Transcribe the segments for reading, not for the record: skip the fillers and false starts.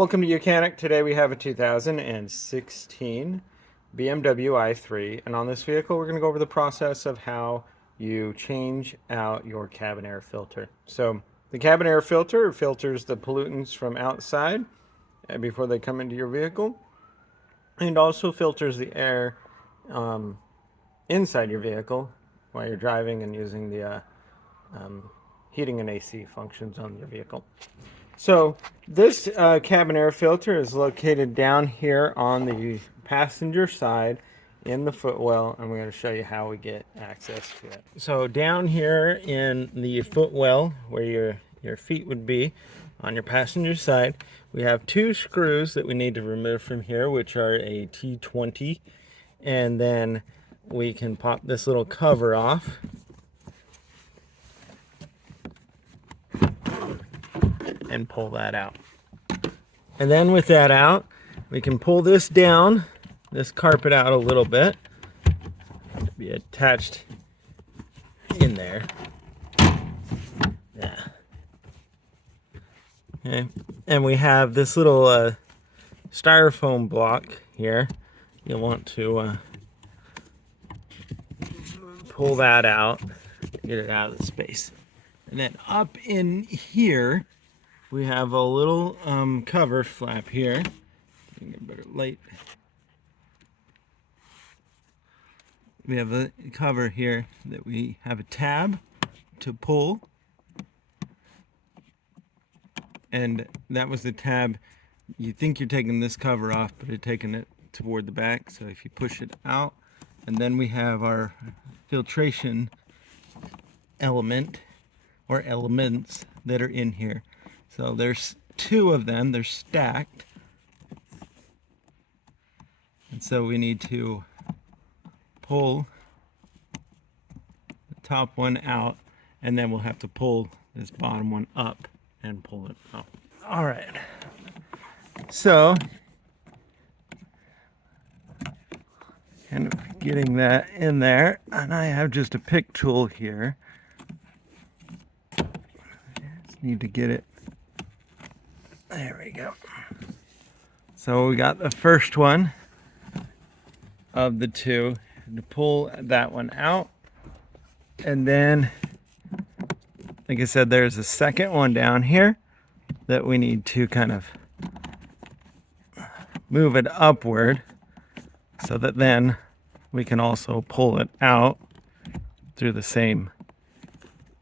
Welcome to Mechanic. Today we have a 2016 BMW i3, and on this vehicle we're going to go over the process of how you change out your cabin air filter. So the cabin air filter filters the pollutants from outside before they come into your vehicle, and also filters the air inside your vehicle while you're driving and using the heating and AC functions on your vehicle. So this cabin air filter is located down here on the passenger side in the footwell, and we're going to show you how we get access to it. So down here in the footwell where your feet would be on your passenger side, we have two screws that we need to remove from here, which are a T20, and then we can pop this little cover off. And pull that out. And then with that out, we can pull this down, this carpet out a little bit, to be attached in there. Yeah. Okay. And we have this little styrofoam block here. You'll want to pull that out, get it out of the space. And then up in here, we have a little cover flap here. Get a better light. We have a cover here that we have a tab to pull. And that was the tab. You think you're taking this cover off, but you're taking it toward the back. So if you push it out, and then we have our filtration element or elements that are in here. So there's two of them, they're stacked. And so we need to pull the top one out, and then we'll have to pull this bottom one up and pull it out. All right. So, kind of getting that in there, and I have just a pick tool here. Just need to get it. There we go. So we got the first one of the two to pull that one out. And then, like I said, there's a second one down here that we need to kind of move it upward so that then we can also pull it out through the same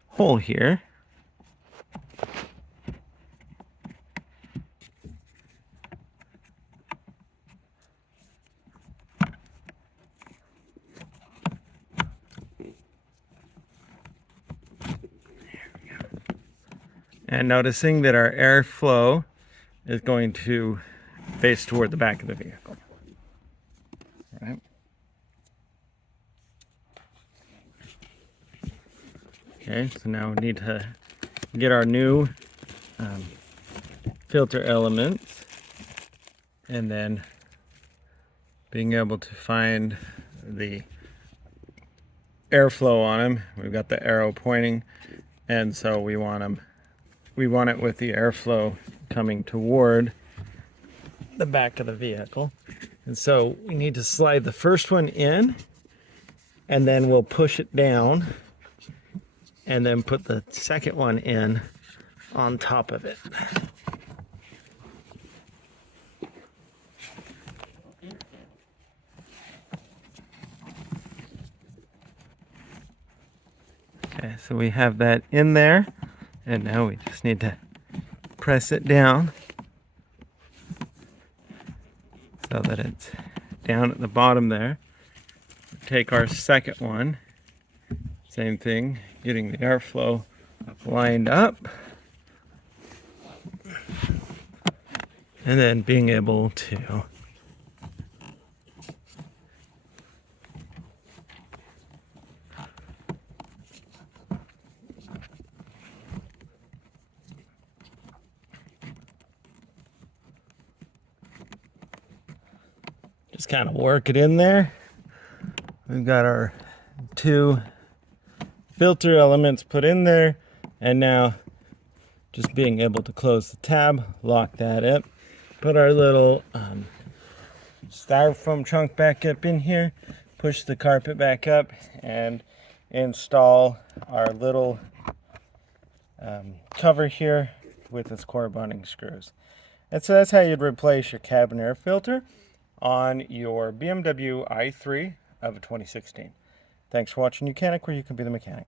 hole here. And noticing that our airflow is going to face toward the back of the vehicle. All right. Okay, so now we need to get our new filter elements, and then being able to find the airflow on them. We've got the arrow pointing, and so we want them. We want it with the airflow coming toward the back of the vehicle. And so we need to slide the first one in, and then we'll push it down, and then put the second one in on top of it. Okay, so we have that in there. And now we just need to press it down so that it's down at the bottom there. Take our second one, same thing, getting the airflow lined up, and then being able to just kind of work it in there. We've got our two filter elements put in there, and now just being able to close the tab, lock that up, put our little styrofoam trunk back up in here, push the carpet back up, and install our little cover here with its corresponding screws. And so that's how you'd replace your cabin air filter on your BMW i3 of a 2016. Thanks for watching Mechanic, where you can be the mechanic.